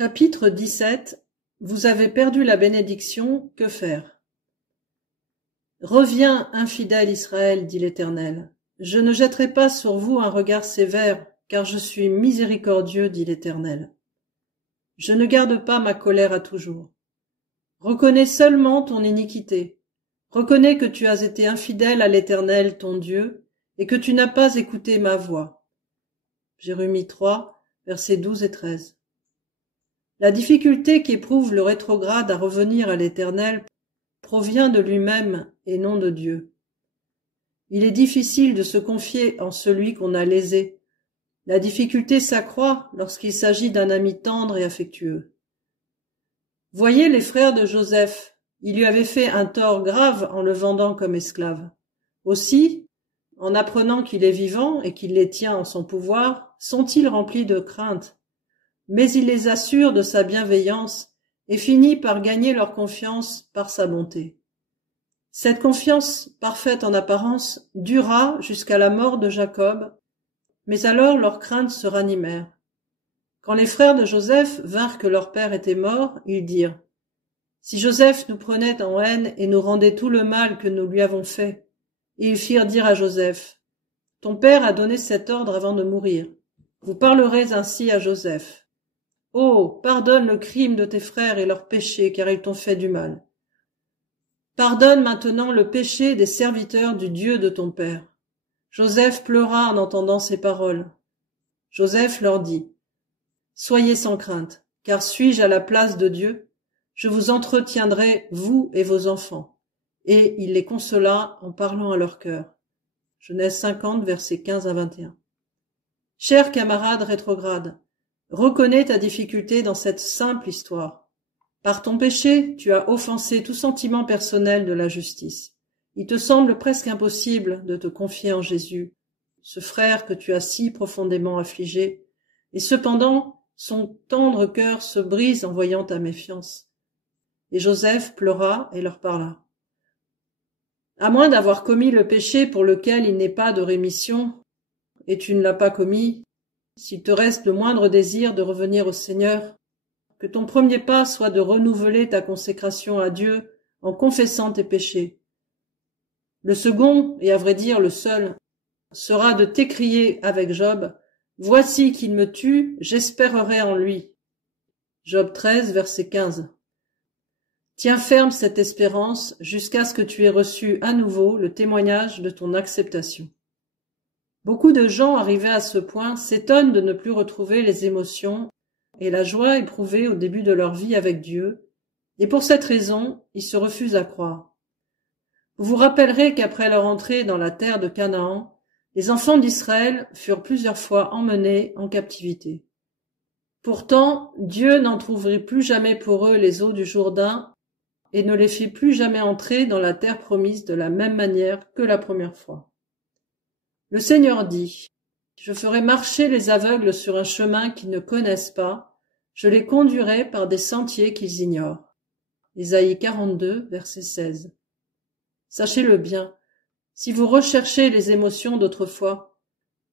Chapitre 17. Vous avez perdu la bénédiction, que faire? Reviens, infidèle Israël, dit l'Éternel. Je ne jetterai pas sur vous un regard sévère, car je suis miséricordieux, dit l'Éternel. Je ne garde pas ma colère à toujours. Reconnais seulement ton iniquité. Reconnais que tu as été infidèle à l'Éternel, ton Dieu, et que tu n'as pas écouté ma voix. Jérémie 3, versets 12 et 13. La difficulté qu'éprouve le rétrograde à revenir à l'Éternel provient de lui-même et non de Dieu. Il est difficile de se confier en celui qu'on a lésé. La difficulté s'accroît lorsqu'il s'agit d'un ami tendre et affectueux. Voyez les frères de Joseph, ils lui avaient fait un tort grave en le vendant comme esclave. Aussi, en apprenant qu'il est vivant et qu'il les tient en son pouvoir, sont-ils remplis de crainte. Mais il les assure de sa bienveillance et finit par gagner leur confiance par sa bonté. Cette confiance, parfaite en apparence, dura jusqu'à la mort de Jacob, mais alors leurs craintes se ranimèrent. Quand les frères de Joseph vinrent que leur père était mort, ils dirent « Si Joseph nous prenait en haine et nous rendait tout le mal que nous lui avons fait. » Et ils firent dire à Joseph « Ton père a donné cet ordre avant de mourir. Vous parlerez ainsi à Joseph. Oh, pardonne le crime de tes frères et leurs péchés, car ils t'ont fait du mal. Pardonne maintenant le péché des serviteurs du Dieu de ton père. » Joseph pleura en entendant ces paroles. Joseph leur dit « Soyez sans crainte, car suis-je à la place de Dieu? Je vous entretiendrai, vous et vos enfants. » Et il les consola en parlant à leur cœur. Genèse 50, versets 15 à 21. Chers camarades rétrogrades, reconnais ta difficulté dans cette simple histoire. Par ton péché, tu as offensé tout sentiment personnel de la justice. Il te semble presque impossible de te confier en Jésus, ce frère que tu as si profondément affligé, et cependant, son tendre cœur se brise en voyant ta méfiance. Et Joseph pleura et leur parla. À moins d'avoir commis le péché pour lequel il n'est pas de rémission, et tu ne l'as pas commis, s'il te reste le moindre désir de revenir au Seigneur, que ton premier pas soit de renouveler ta consécration à Dieu en confessant tes péchés. Le second, et à vrai dire le seul, sera de t'écrier avec Job, « Voici qu'il me tue, j'espérerai en lui. » Job 13, verset 15. Tiens ferme cette espérance jusqu'à ce que tu aies reçu à nouveau le témoignage de ton acceptation. Beaucoup de gens arrivés à ce point s'étonnent de ne plus retrouver les émotions et la joie éprouvée au début de leur vie avec Dieu, et pour cette raison, ils se refusent à croire. Vous vous rappellerez qu'après leur entrée dans la terre de Canaan, les enfants d'Israël furent plusieurs fois emmenés en captivité. Pourtant, Dieu n'entrouvrit plus jamais pour eux les eaux du Jourdain et ne les fit plus jamais entrer dans la terre promise de la même manière que la première fois. Le Seigneur dit, « Je ferai marcher les aveugles sur un chemin qu'ils ne connaissent pas, je les conduirai par des sentiers qu'ils ignorent. » Ésaïe 42, verset 16. Sachez-le bien, si vous recherchez les émotions d'autrefois,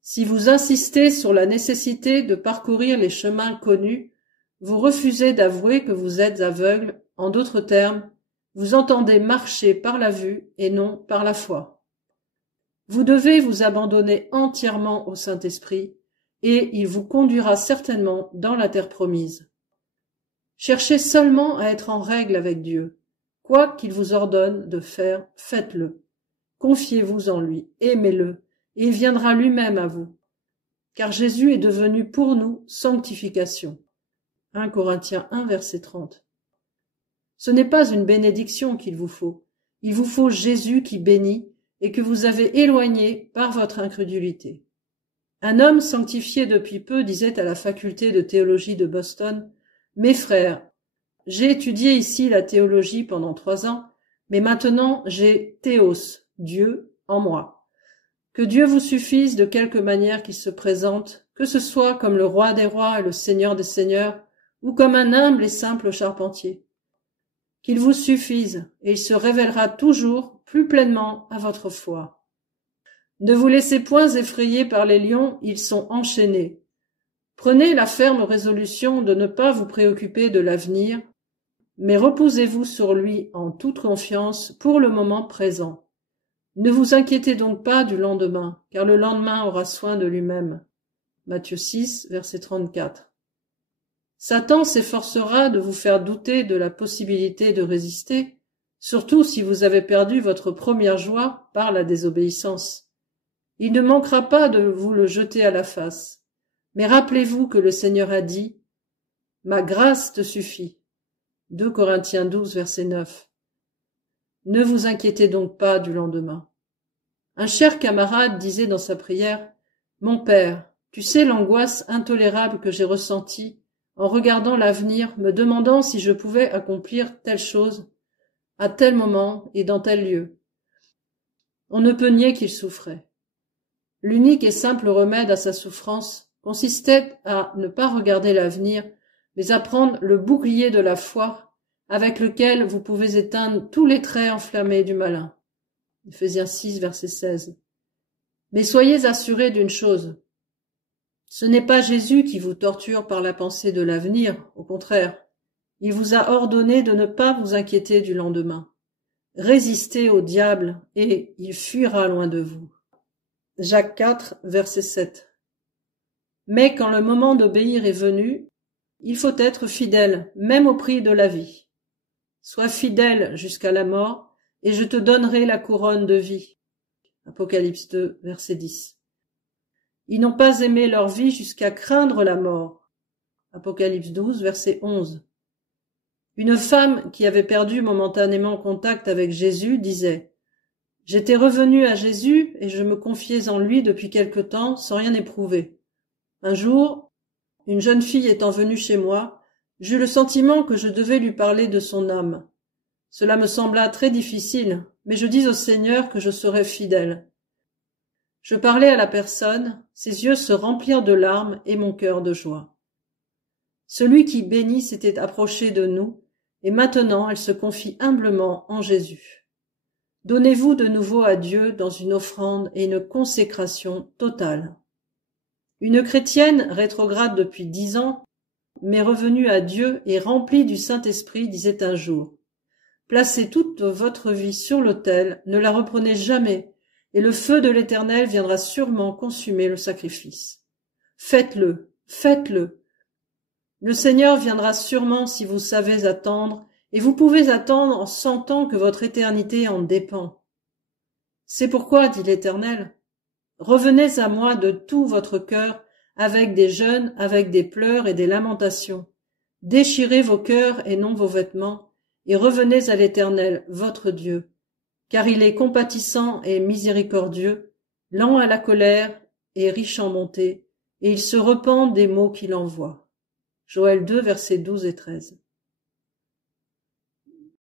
si vous insistez sur la nécessité de parcourir les chemins connus, vous refusez d'avouer que vous êtes aveugle, en d'autres termes, vous entendez marcher par la vue et non par la foi. Vous devez vous abandonner entièrement au Saint-Esprit, et il vous conduira certainement dans la terre promise. Cherchez seulement à être en règle avec Dieu. Quoi qu'il vous ordonne de faire, faites-le. Confiez-vous en lui, aimez-le, et il viendra lui-même à vous. Car Jésus est devenu pour nous sanctification. 1 Corinthiens 1, verset 30. Ce n'est pas une bénédiction qu'il vous faut. Il vous faut Jésus qui bénit, et que vous avez éloigné par votre incrédulité. Un homme sanctifié depuis peu disait à la faculté de théologie de Boston, « Mes frères, j'ai étudié ici la théologie pendant 3 ans, mais maintenant j'ai théos, Dieu, en moi. Que Dieu vous suffise de quelque manière qu'il se présente, que ce soit comme le roi des rois et le seigneur des seigneurs, ou comme un humble et simple charpentier. Qu'il vous suffise, et il se révélera toujours plus pleinement à votre foi. Ne vous laissez point effrayer par les lions, ils sont enchaînés. Prenez la ferme résolution de ne pas vous préoccuper de l'avenir, mais reposez-vous sur lui en toute confiance pour le moment présent. Ne vous inquiétez donc pas du lendemain, car le lendemain aura soin de lui-même. Matthieu 6, verset 34. Satan s'efforcera de vous faire douter de la possibilité de résister, surtout si vous avez perdu votre première joie par la désobéissance. Il ne manquera pas de vous le jeter à la face. Mais rappelez-vous que le Seigneur a dit « Ma grâce te suffit ». 2 Corinthiens 12, verset 9. Ne vous inquiétez donc pas du lendemain. Un cher camarade disait dans sa prière « Mon Père, tu sais l'angoisse intolérable que j'ai ressentie en regardant l'avenir, me demandant si je pouvais accomplir telle chose, à tel moment et dans tel lieu. » On ne peut nier qu'il souffrait. L'unique et simple remède à sa souffrance consistait à ne pas regarder l'avenir, mais à prendre le bouclier de la foi avec lequel vous pouvez éteindre tous les traits enflammés du malin. Ephésiens 6, verset 16. Mais soyez assurés d'une chose. Ce n'est pas Jésus qui vous torture par la pensée de l'avenir, au contraire. Il vous a ordonné de ne pas vous inquiéter du lendemain. Résistez au diable et il fuira loin de vous. Jacques 4, verset 7. Mais quand le moment d'obéir est venu, il faut être fidèle, même au prix de la vie. Sois fidèle jusqu'à la mort, et je te donnerai la couronne de vie. Apocalypse 2, verset 10. Ils n'ont pas aimé leur vie jusqu'à craindre la mort. Apocalypse 12, verset 11. Une femme qui avait perdu momentanément contact avec Jésus disait « J'étais revenue à Jésus et je me confiais en lui depuis quelque temps sans rien éprouver. Un jour, une jeune fille étant venue chez moi, j'eus le sentiment que je devais lui parler de son âme. Cela me sembla très difficile, mais je dis au Seigneur que je serais fidèle. Je parlais à la personne, ses yeux se remplirent de larmes et mon cœur de joie. Celui qui bénit s'était approché de nous, et maintenant elle se confie humblement en Jésus. Donnez-vous de nouveau à Dieu dans une offrande et une consécration totale. Une chrétienne rétrograde depuis 10 ans, mais revenue à Dieu et remplie du Saint-Esprit, disait un jour « Placez toute votre vie sur l'autel, ne la reprenez jamais, et le feu de l'Éternel viendra sûrement consumer le sacrifice. Faites-le, faites-le. Le Seigneur viendra sûrement si vous savez attendre, et vous pouvez attendre en sentant que votre éternité en dépend. C'est pourquoi, dit l'Éternel, revenez à moi de tout votre cœur, avec des jeûnes, avec des pleurs et des lamentations. Déchirez vos cœurs et non vos vêtements, et revenez à l'Éternel, votre Dieu, car il est compatissant et miséricordieux, lent à la colère et riche en bonté, et il se repent des maux qu'il envoie. Joël 2, versets 12 et 13.